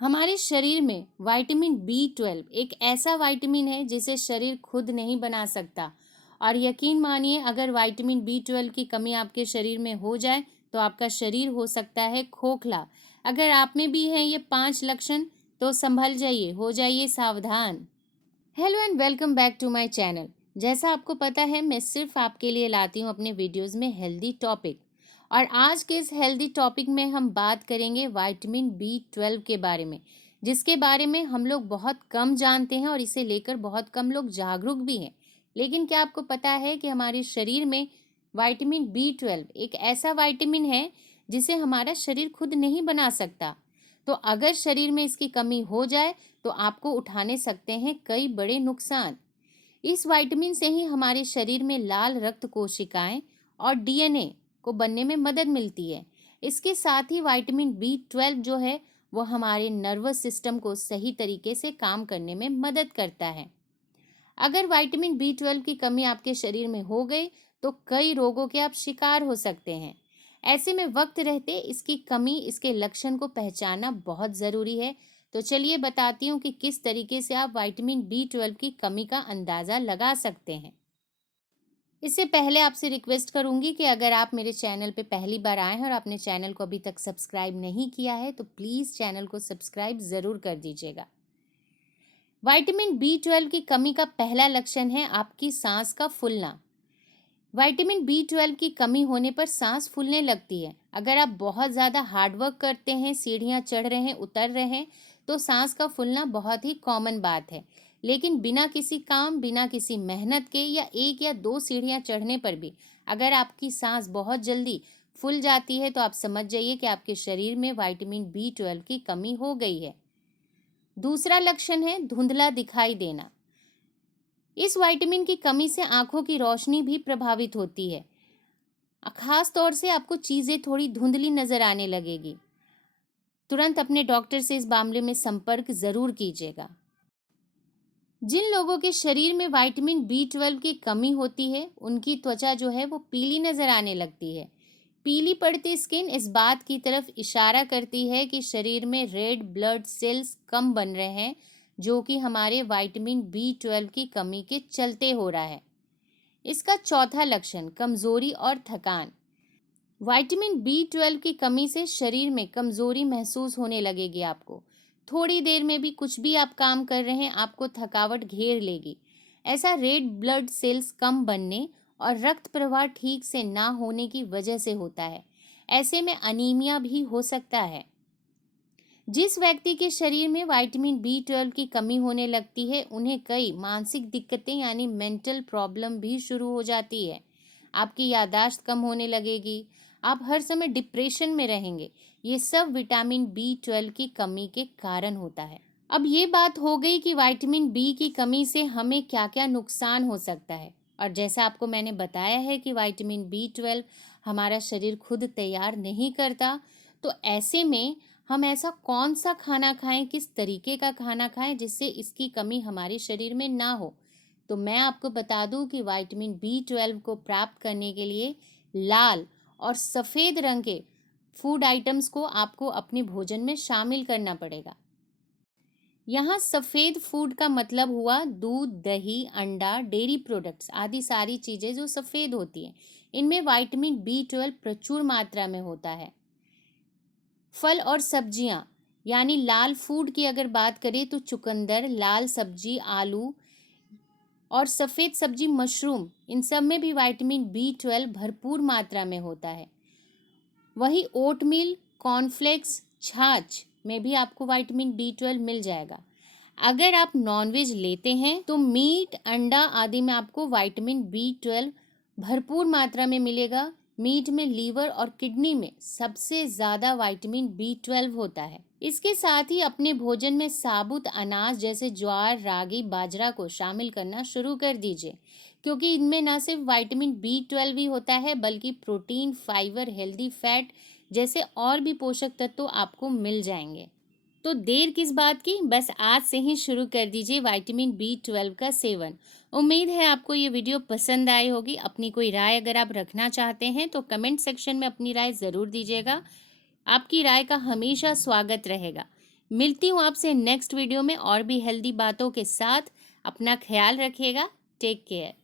हमारे शरीर में विटामिन B12 एक ऐसा विटामिन है जिसे शरीर खुद नहीं बना सकता। और यकीन मानिए, अगर विटामिन B12 की कमी आपके शरीर में हो जाए तो आपका शरीर हो सकता है खोखला। अगर आप में भी हैं ये 5 लक्षण तो संभल जाइए, हो जाइए सावधान। Hello and welcome back to my channel. जैसा आपको पता है, मैं सिर्फ आपके लिए लाती हूँ अपने वीडियोस में हेल्दी टॉपिक। और आज के इस हेल्दी टॉपिक में हम बात करेंगे विटामिन B12 के बारे में, जिसके बारे में हम लोग बहुत कम जानते हैं और इसे लेकर बहुत कम लोग जागरूक भी हैं। लेकिन क्या आपको पता है कि हमारे शरीर में विटामिन B12 एक ऐसा विटामिन है जिसे हमारा शरीर खुद नहीं बना सकता। तो अगर शरीर में इसकी कमी हो जाए तो आपको उठाने सकते हैं कई बड़े नुकसान। इस विटामिन से ही हमारे शरीर में लाल रक्त कोशिकाएं और DNA को बनने में मदद मिलती है। इसके साथ ही विटामिन B12 जो है वो हमारे नर्वस सिस्टम को सही तरीके से काम करने में मदद करता है। अगर विटामिन B12 की कमी आपके शरीर में हो गई तो कई रोगों के आप शिकार हो सकते हैं। ऐसे में वक्त रहते इसकी कमी, इसके लक्षण को पहचानना बहुत ज़रूरी है। तो चलिए बताती हूँ कि किस तरीके से आप विटामिन B12 की कमी का अंदाज़ा लगा सकते हैं। इससे पहले आपसे रिक्वेस्ट करूंगी कि अगर आप मेरे चैनल पे पहली बार आए हैं और आपने चैनल को अभी तक सब्सक्राइब नहीं किया है तो प्लीज़ चैनल को सब्सक्राइब ज़रूर कर दीजिएगा। विटामिन B12 की कमी का पहला लक्षण है आपकी सांस का फूलना। विटामिन B12 की कमी होने पर सांस फूलने लगती है। अगर आप बहुत ज़्यादा हार्डवर्क करते हैं, सीढ़ियाँ चढ़ रहे हैं, उतर रहे हैं, तो सांस का फूलना बहुत ही कॉमन बात है। लेकिन बिना किसी काम, बिना किसी मेहनत के या 1 या 2 सीढ़ियाँ चढ़ने पर भी अगर आपकी सांस बहुत जल्दी फूल जाती है तो आप समझ जाइए कि आपके शरीर में विटामिन B12 की कमी हो गई है। दूसरा लक्षण है धुंधला दिखाई देना। इस विटामिन की कमी से आंखों की रोशनी भी प्रभावित होती है। खास तौर से आपको चीज़ें थोड़ी धुंधली नज़र आने लगेगी। तुरंत अपने डॉक्टर से इस मामले में संपर्क ज़रूर कीजिएगा। जिन लोगों के शरीर में विटामिन B12 की कमी होती है उनकी त्वचा जो है वो पीली नज़र आने लगती है। पीली पड़ती स्किन इस बात की तरफ इशारा करती है कि शरीर में रेड ब्लड सेल्स कम बन रहे हैं, जो कि हमारे विटामिन B12 की कमी के चलते हो रहा है। इसका चौथा लक्षण कमजोरी और थकान। विटामिन B12 की कमी से शरीर में कमजोरी महसूस होने लगेगी आपको। थोड़ी देर में भी कुछ भी आप काम कर रहे हैं आपको थकावट घेर लेगी। ऐसा रेड ब्लड सेल्स कम बनने और रक्त प्रवाह ठीक से ना होने की वजह से होता है। ऐसे में अनीमिया भी हो सकता है। जिस व्यक्ति के शरीर में विटामिन B12 की कमी होने लगती है उन्हें कई मानसिक दिक्कतें यानी मेंटल प्रॉब्लम भी शुरू हो जाती है। आपकी याददाश्त कम होने लगेगी, आप हर समय डिप्रेशन में रहेंगे। ये सब विटामिन B12 की कमी के कारण होता है। अब ये बात हो गई कि विटामिन B की कमी से हमें क्या क्या नुकसान हो सकता है। और जैसा आपको मैंने बताया है कि विटामिन B12 हमारा शरीर खुद तैयार नहीं करता, तो ऐसे में हम ऐसा कौन सा खाना खाएं, किस तरीके का खाना खाएं जिससे इसकी कमी हमारे शरीर में ना हो। तो मैं आपको बता दूं कि विटामिन B12 को प्राप्त करने के लिए लाल और सफ़ेद रंग के फूड आइटम्स को आपको अपने भोजन में शामिल करना पड़ेगा। यहाँ सफ़ेद फूड का मतलब हुआ दूध, दही, अंडा, डेयरी प्रोडक्ट्स आदि सारी चीज़ें जो सफ़ेद होती हैं। इनमें विटामिन B12 प्रचुर मात्रा में होता है। फल और सब्जियां यानी लाल फूड की अगर बात करें तो चुकंदर, लाल सब्जी, आलू और सफ़ेद सब्जी मशरूम, इन सब में भी विटामिन B12 भरपूर मात्रा में होता है। वही ओटमील, कॉर्नफ्लेक्स, छाछ में भी आपको विटामिन B12 मिल जाएगा। अगर आप नॉनवेज लेते हैं तो मीट, अंडा आदि में आपको विटामिन B12 भरपूर मात्रा में मिलेगा। मीट में लीवर और किडनी में सबसे ज़्यादा विटामिन B12 होता है। इसके साथ ही अपने भोजन में साबुत अनाज जैसे ज्वार, रागी, बाजरा को शामिल करना शुरू कर दीजिए, क्योंकि इनमें न सिर्फ विटामिन B12 ही होता है बल्कि प्रोटीन, फाइबर, हेल्दी फैट जैसे और भी पोषक तत्व आपको मिल जाएंगे। तो देर किस बात की, बस आज से ही शुरू कर दीजिए विटामिन B12 का सेवन। उम्मीद है आपको ये वीडियो पसंद आई होगी। अपनी कोई राय अगर आप रखना चाहते हैं तो कमेंट सेक्शन में अपनी राय ज़रूर दीजिएगा। आपकी राय का हमेशा स्वागत रहेगा। मिलती हूँ आपसे नेक्स्ट वीडियो में और भी हेल्दी बातों के साथ। अपना ख्याल रखिएगा। Take care.